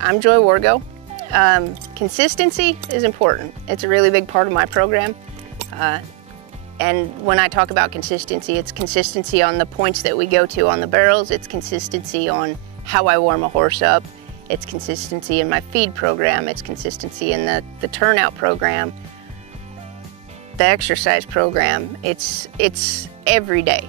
I'm Joy Wargo. Consistency is important. It's a really big part of my program. And when I talk about consistency, it's consistency on the points that we go to on the barrels. It's consistency on how I warm a horse up. It's consistency in my feed program. It's consistency in the turnout program, the exercise program. It's every day.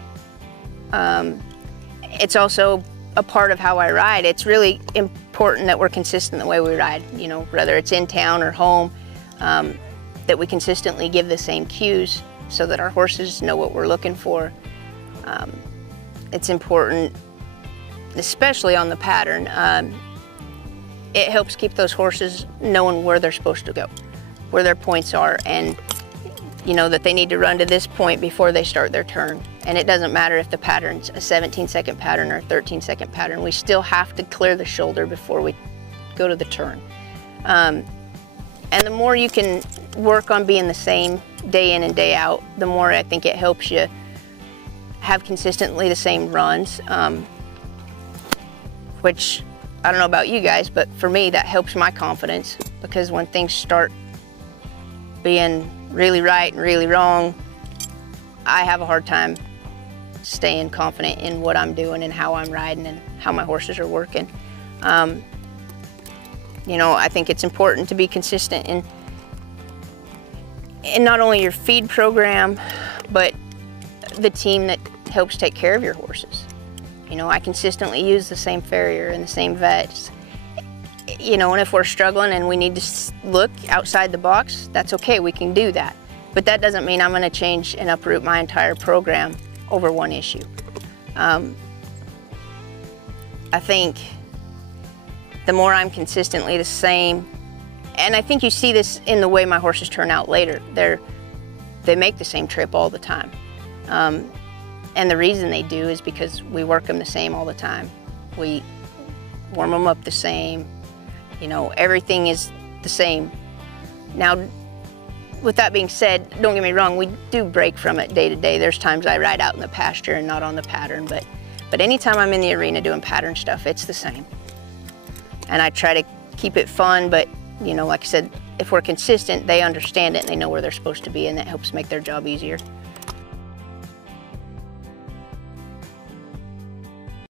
It's also a part of how I ride. It's really important that we're consistent the way we ride, you know, whether it's in town or home, that we consistently give the same cues so that our horses know what we're looking for. It's important, especially on the pattern. It helps keep those horses knowing where they're supposed to go, where their points are, and you know that they need to run to this point before they start their turn. And it doesn't matter if the pattern's a 17-second pattern or a 13-second pattern, we still have to clear the shoulder before we go to the turn. And the more you can work on being the same day in and day out, the more I think it helps you have consistently the same runs, which I don't know about you guys, but for me that helps my confidence, because when things start being really right and really wrong, I have a hard time staying confident in what I'm doing and how I'm riding and how my horses are working. You know, I think it's important to be consistent in not only your feed program, but the team that helps take care of your horses. You know, I consistently use the same farrier and the same vets. You know, and if we're struggling and we need to look outside the box, that's okay, we can do that. But that doesn't mean I'm gonna change and uproot my entire program over one issue. I think the more I'm consistently the same, and I think you see this in the way my horses turn out later. They make the same trip all the time. And the reason they do is because we work them the same all the time. We warm them up the same. You know, everything is the same. Now, with that being said, don't get me wrong, we do break from it day to day. There's times I ride out in the pasture and not on the pattern, but anytime I'm in the arena doing pattern stuff, it's the same. And I try to keep it fun, but you know, like I said, if we're consistent, they understand it and they know where they're supposed to be, and that helps make their job easier.